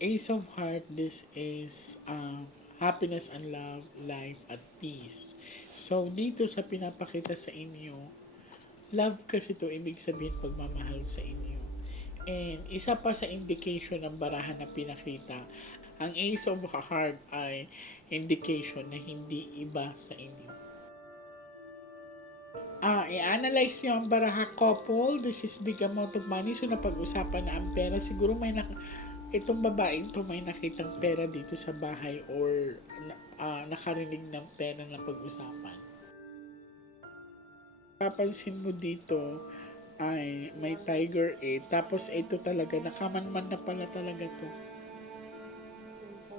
Ace of Heart, this is happiness and love, life at peace. So, dito sa pinapakita sa inyo, love kasi to ibig sabihin pagmamahal sa inyo. And isa pa sa indication ng barahan na pinakita, ang Ace of Heart ay indication na hindi iba sa inyo. I-analyze nyo ang baraha couple. This is big amount of money. So, napag-usapan na ang pera. Siguro itong babaeng to may nakitang pera dito sa bahay or nakarinig ng pera na pag-usapan. Papansin mo dito ay may tiger 8. Tapos ito talaga, nakamanman na pala talaga to.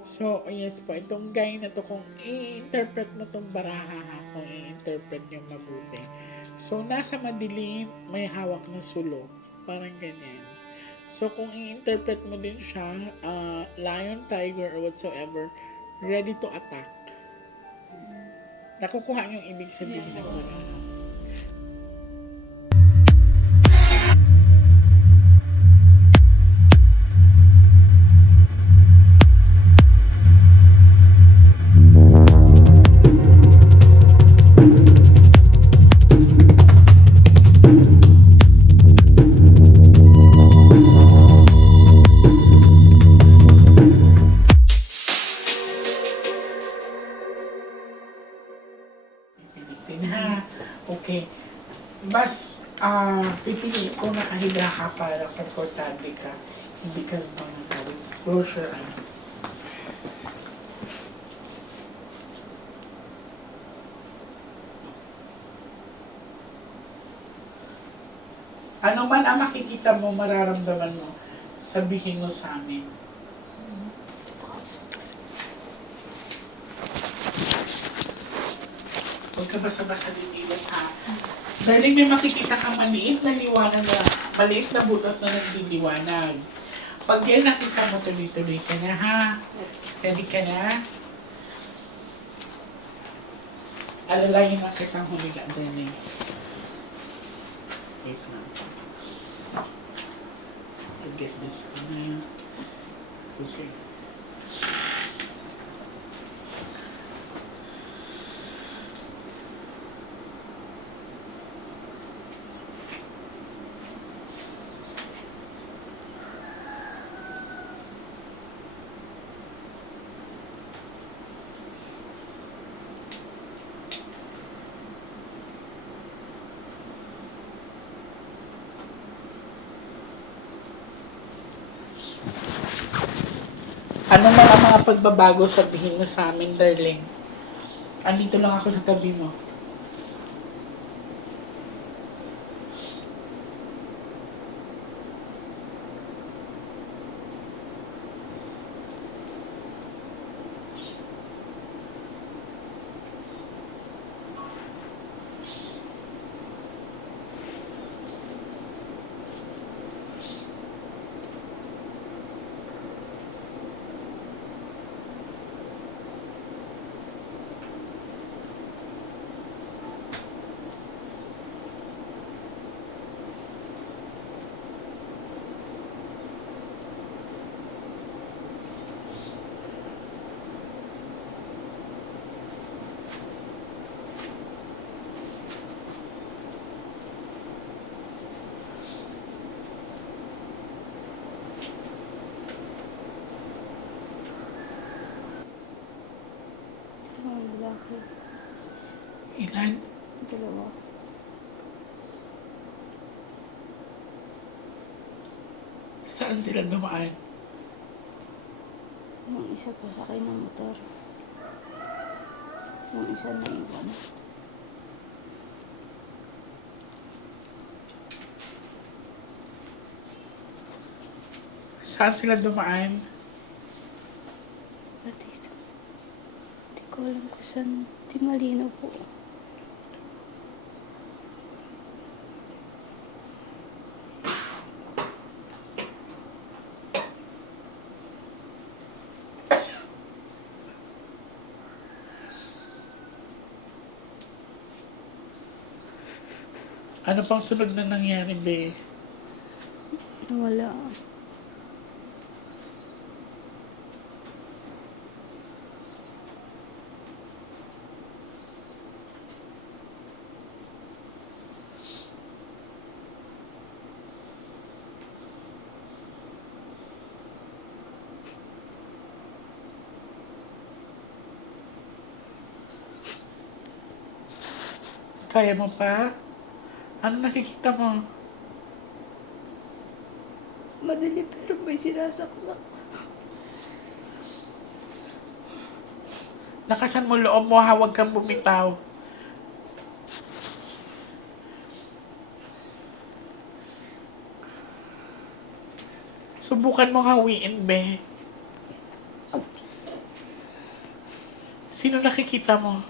So, yes po, itong guy na to, kung i-interpret mo tong baraha ha, kung i-interpret nyo mabuti. So, nasa madilim, may hawak na sulo. Parang ganyan. So, kung i-interpret mo din siya, lion, tiger, or whatsoever, ready to attack. Nakukuha yung ibig sabihin ng baraha. Ha? Okay. Mas pipili ko nakahiga ka para komportable ka. Hindi ka naman nakawis. Close your eyes. Ano man ang makikita mo, mararamdaman mo, sabihin mo sa amin. Huwag ka basa-basa dinilan ha. Dahil may makikita kang maliit na liwanag na, maliit na butas na nagliliwanag. Pag yan nakita mo, tuloy-tuloy ka na ha. Ready ka na? Alalayin na kitang humiga din eh. Wait lang. I'll get this one. Okay. Ano man ang mga pagbabago, sabihin mo sa amin, darling. Andito lang ako sa tabi mo. Ang lalaki. Ilan? Dalawa. Saan sila dumaan? Yung isa pasakay ng motor. Yung isa na iwan. Saan sila dumaan? Pati ito. Hindi ko alam kung saan. Di malinaw po. Ano pang sunod na nangyari, be? Nawala. Kaya mo pa? Ano nakikita mo? Madilim pero may sinasaksak. Lakasan mo loob mo, ha? Huwag kang bumitaw. Subukan mo hawiin, be. Sino nakikita mo?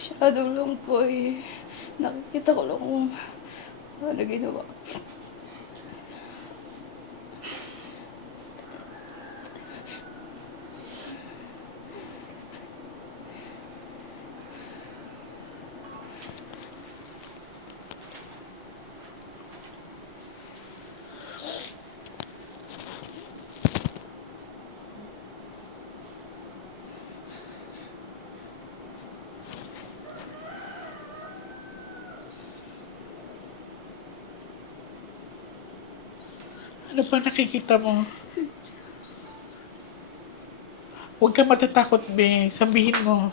Shadow lang po eh. Nakikita ko lang kung ano ginawa. Ano pa nakikita mo? Huwag kang matatakot, be. Sabihin mo.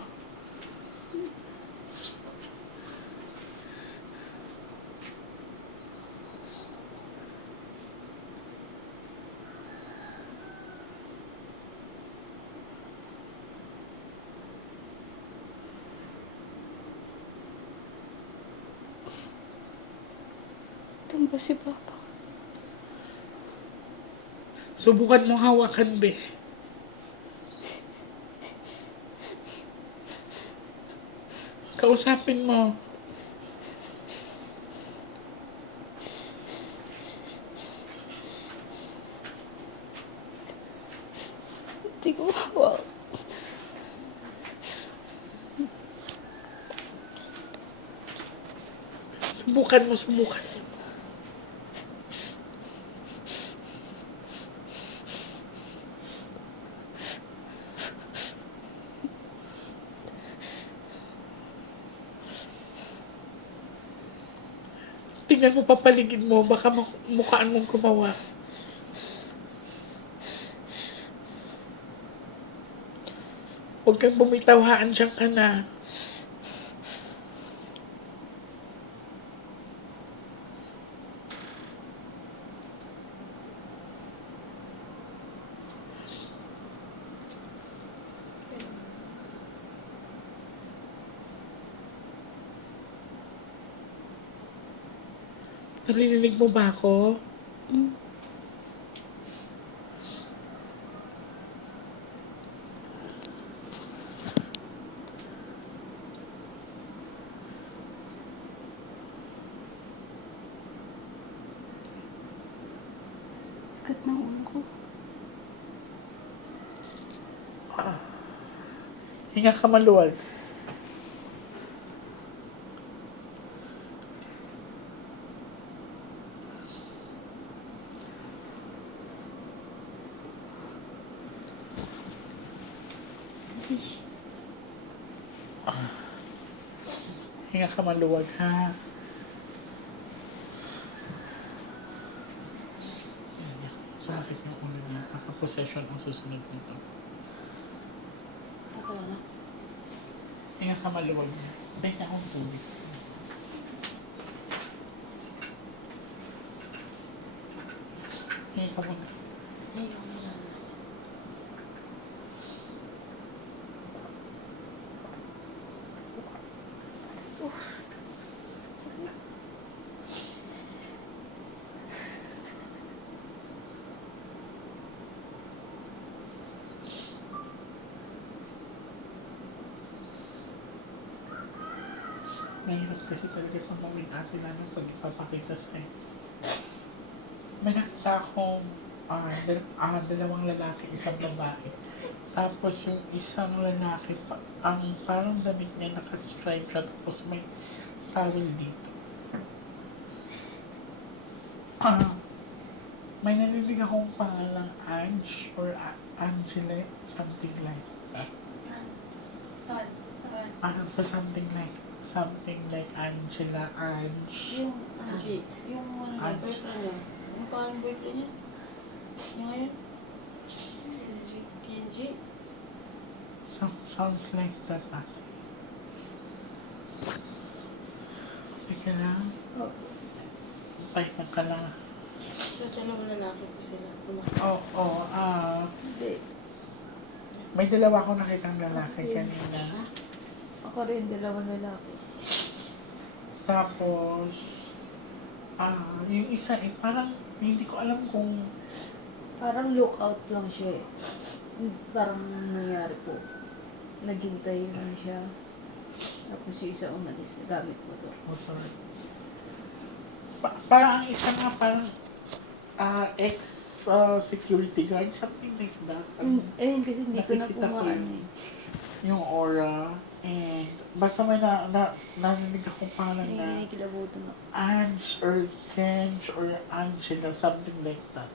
Tumba si Papa. Subukan mo hawakan, be. Kausapin mo. Hindi ko mawak. Subukan mo, subukan mo. Tingnan mo papaligid mo, baka mukhaan mong kumawa. Huwag kang bumitaw, ha? Andiyan ka na. Narinig mo ba ako? Mm. Kat ng ulo ko. Hinga ka maluwag. Hinga ka maluwag, ha? Sumakit yung ulo niya. Kaka-possession ang susunod nito. Hinga ka maluwag niya. Benta akong tubig. Hinga ka muna. Mahirap kasi talaga itong gawin atin namin pag ipapakita sa'yo. May nakita akong dalawang lalaki, isang babae. Tapos yung isang lalaki, ang parang damit niya naka-stripe siya, tapos may towel dito. May narinig akong pangalang Ange or Angela, something like that. Something like Angela, Ange. Yung Angie, yung boyfriend niya. Yung parang boyfriend niya. Yung ngayon. Kenji. Sounds like that. ka lang. Oh, Pahinga ka lang. So, dalawang lalaki po sila. Oo, hindi. may dalawa akong nakitang lalaki kanina. Ako rin, dalawang lalaki. Tapos, yung isa parang hindi ko alam kung Parang lookout lang siya eh. Parang nangyari po. Naghintay lang siya. Tapos yung isa umalis, gamit motor. motor. Parang ang isa nga parang ex-security guard, something like that. Ayun kasi hindi ko na po Nakikita ko maano yun. eh. Yung aura. And basta may narinig akong parang Ay, na kinikilabutan ako. Ange or Kenj or Angela, something like that.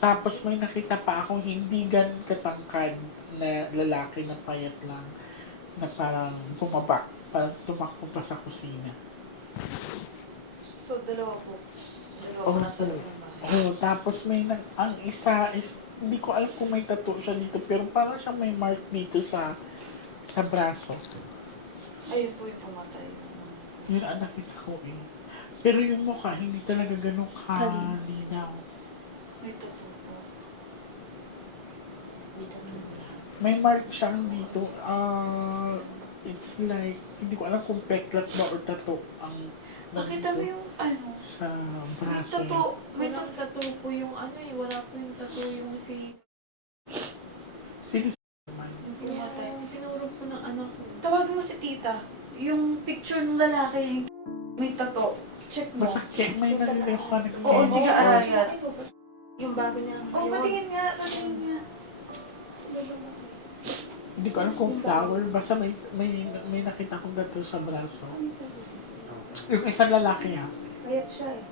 Tapos may nakita pa ako hindi gan katangkad na lalaki na payat lang na parang parang tumakbo pa sa kusina. So, dalawa po. Dalawa Oo, po nasa dalawa. loob ng bahay. Oh, tapos ang isa is, hindi ko alam kung may tattoo siya dito, pero parang siya may mark dito sa braso. Ayun po yung pumatay. Yun ang nakita ko eh. Pero yung mukha, hindi talaga ganun Kalinaw. kalinaw. May tattoo po. May mark siyang dito. It's like, hindi ko alam kung peklat ba or tattoo ang Nakita mo yung ano? sa May braso niya. tattoo. May Walang tattoo po yung ano eh, wala po yung tattoo yung si... Sino naman? Yung tinuro po ng anak ko. Tawagin mo si tita. Yung picture ng lalaki, may tattoo. Check mo. Basta may narinig ko na Oo, hindi ka or- arayat. Yung bago niya. Oo, Ayun. patingin nga. Patingin nga. Hindi ko alam kung flower. Basta may nakita kong tattoo sa braso. Yung isang lalaki ha. Payat siya eh.